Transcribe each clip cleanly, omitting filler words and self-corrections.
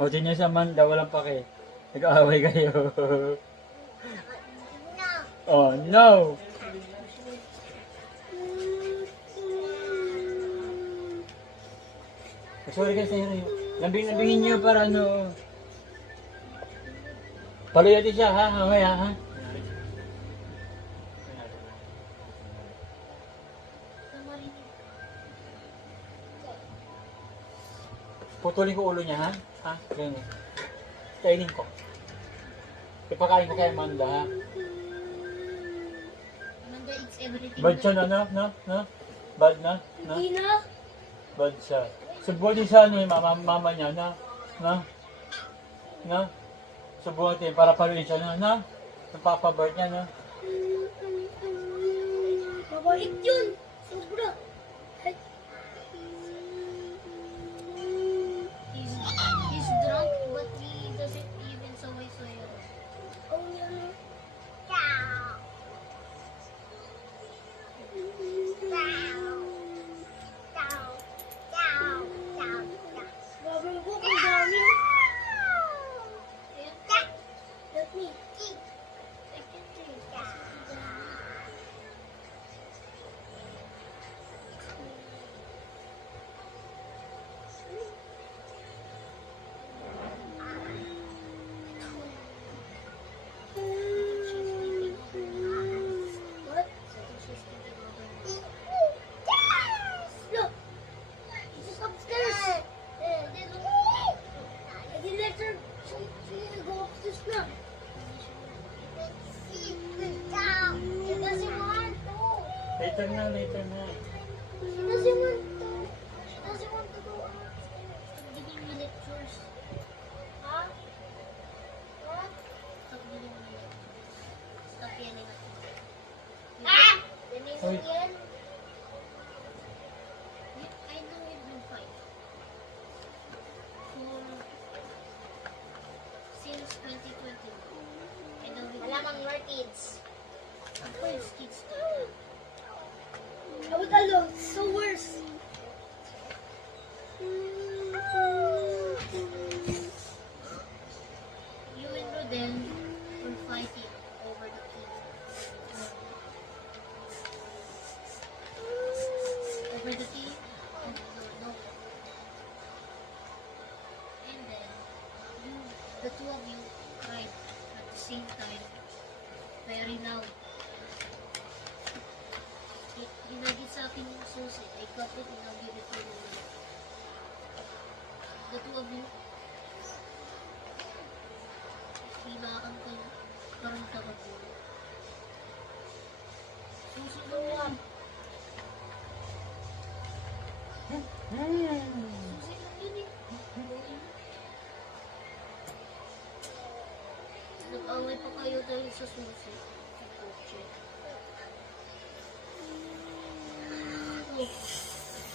O, niya sa Amanda, walang pake. Nag-aaway kayo. Oh, no! Sorry kasi, lambing-lambingin niyo para ano. Paloy natin siya, ha? Mamaya, ha? Putulin ko ulo niya, ha? Ha? Ganyan. Kainin ko. Ipakain ko kay Amanda, ha? Amanda eats everything. Bad siya na, no? Bad na? Hindi na. Bad siya. Subuhan din sa ano yung mama niya, na? Subuhan din para paluin siya, na? Napapabart niya, na? Babalik yun. Sobra. He's drunk, but he doesn't even saway-saway. Oh, yeah. Babang ko, ang dami. Let me. I can drink. What? Look! It's upstairs! I didn't let her go upstairs now. She doesn't want to. Later na. She doesn't want to. She doesn't want to go upstairs. Stop giving me lectures. Huh? What? Stop giving me lectures. Stop yelling at me. Ah! Uy. Yan. I know we've been fighting. Since 2020. I know we've been Malamang more kids. Of course, kids too. I was alone. So worse. You and Rodel were fighting over the key. Over the key? No. And then, the two of you cried at the same time. Very loud. Hinagit sa akin yung susi. I got it and I'll give it to you. The two of you, hilaan kayo. Parang tagabulo. Susi lang yan. Susi lang yun eh. Nag-away pa kayo dahil sa susi. Okay.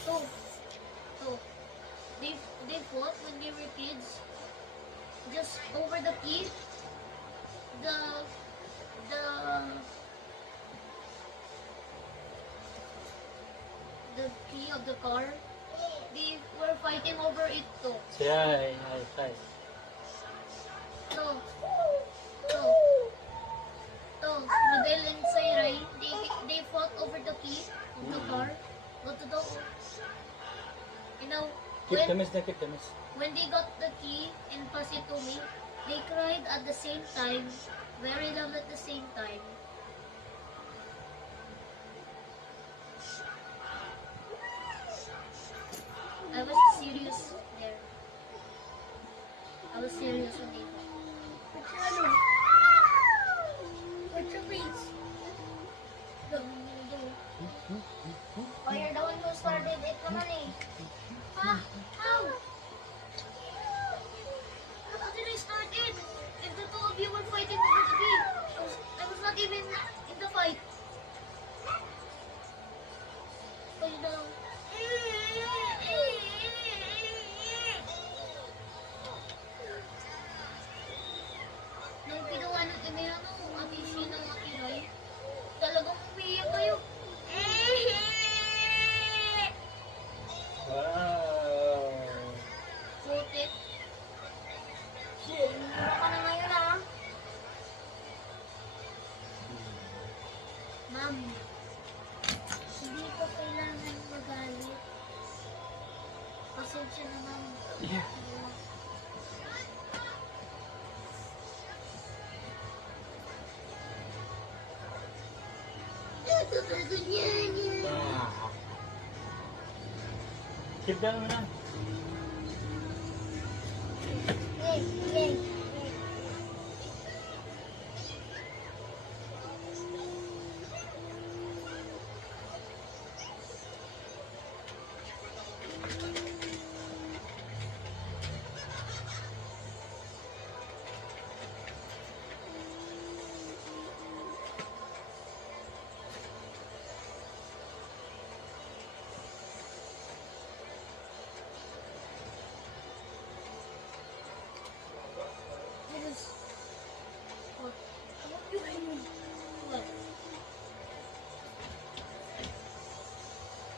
So, they fought when they were kids. Just over the key, the key of the car. They were fighting over it too. Siya, ay. So, Rodel and Sayray, they fought over the key of the car. Go to the, you know, Keep the miss. when they got the key and passed it to me, they cried at the same time, very loud at the same time. I was serious there. I was serious on it. What's your face? Go. Oh, you're the one who started it naman eh. Ah, how? How did I start it? If the two of you were fighting over the key, I was not even in the fight. Kayo na lang. Nung ginawa natin ni Ate Sheena ng Ate Rai, talagang umiiyak kayo. Wow. Putik. alam. Hindi ko kailangan magalit. Pasensya na, ma'am. Yeah. Ah. Keep down mo na. Yay, yay.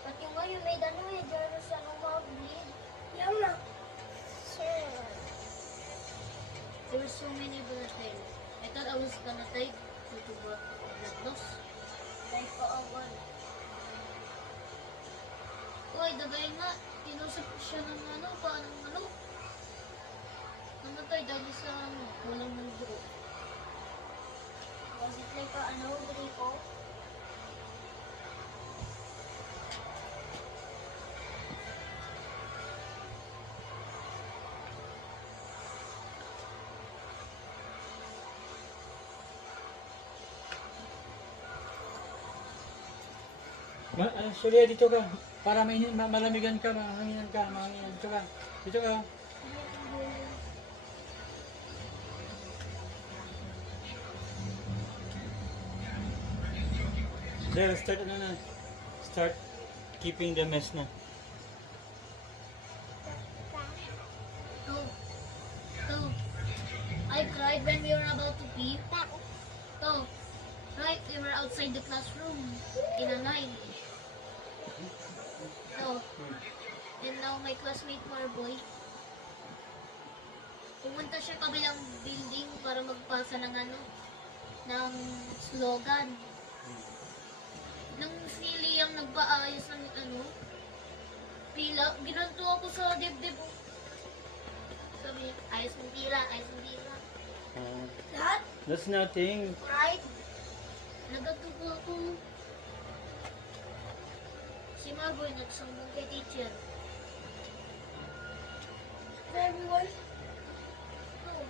At yung nga you made ano eh, Jaros sa mag-bleed. Yeah, ma. Sir. There were so many bullet holes. I thought I was gonna die due to blood loss. Life ko awal. Uy, dagay nga. Tinusap siya ng ano, paano ano. Namatay dahil sa ano, walang mundo. Was it like a ano, gripo? Sulia, dito ka. Para malamigan ka, mahanginan ka, mahanginan. Dito ka. Dito ka. There, start ano na. Start keeping the mess na. Oh. Oh. I cried when we were about to pee. Oh. Right, we were outside the classroom in a line. Oh. And now my classmate Marboy, pumunta siya kabilang building para magpasa ng ano, ng slogan. Nang sili ang nagpaayos ng ano, pila, ginanto ako sa dibdib. Sabi niya, ayos ng pila, ayos ng pila. Lahat, That's nothing. right? Nagatubo ako. Si Marboy nagsambong kay teacher. For everyone. Oh.